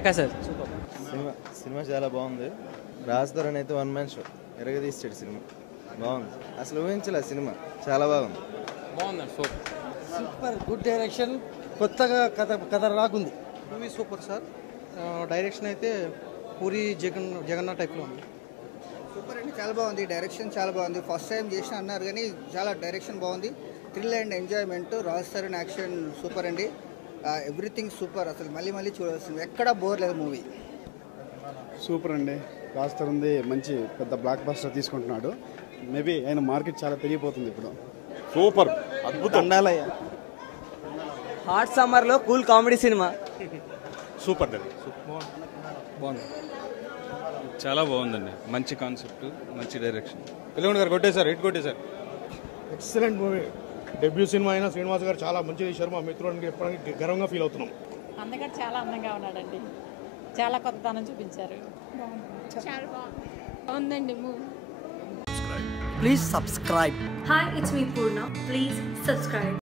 ఎక్కా sir super. Cinema చాలా బాగుంది. రాజ్ తరుణ్ అయితే వన్ మ్యాన్ షో ఎరగదీస్తాడు. సినిమా బాగుంది, అసలు ఊహించలే. సినిమా చాలా బాగుంది. సూపర్ గుడ్ డైరెక్షన్, కొత్తగా కథ రాకుంది. Movie super sir. డైరెక్షన్ అయితే పూరి జగన్నాథ్ టైప్లో ఉంది. సూపర్ అండి, చాలా బాగుంది. డైరెక్షన్ చాలా బాగుంది. ఫస్ట్ టైం చేసిన అన్నారు కానీ చాలా డైరెక్షన్ బాగుంది. Thrill and enjoyment. Raj Tarun action super అండి. ఎవ్రీథింగ్ సూపర్, అసలు మళ్ళీ మళ్ళీ చూడాల్సింది, ఎక్కడా బోర్ లేదు మూవీ. సూపర్ అండి. రాజ్ తరుణ్ది మంచి పెద్ద బ్లాక్ బస్టర్ తీసుకుంటున్నాడు. మేబీ ఆయన మార్కెట్ చాలా పెరిగిపోతుంది ఇప్పుడు. సూపర్, అద్భుతం. హాట్ సమ్మర్లో కూల్ కామెడీ సినిమా. సూపర్ బాగుంది, చాలా బాగుందండి. మంచి కాన్సెప్ట్, మంచి డైరెక్షన్. పిల్లలు గారు కొట్టేశారు, హిట్ కొట్టేశారు. Excellent movie. డెబ్యూ సినిమా అయినా శ్రీనివాస్ గారు చాలా మంచి చేశారు. మా మిత్రుడికి ఎప్పటికీ గర్వంగా ఫీల్ అవుతున్నాం. అందగాడు చాలా అందంగా ఉన్నాడండి, చాలా కొత్తదనం చూపించారు. చాలా బాగుందండి movie. Please subscribe. Hi, it's me Purna. Please subscribe.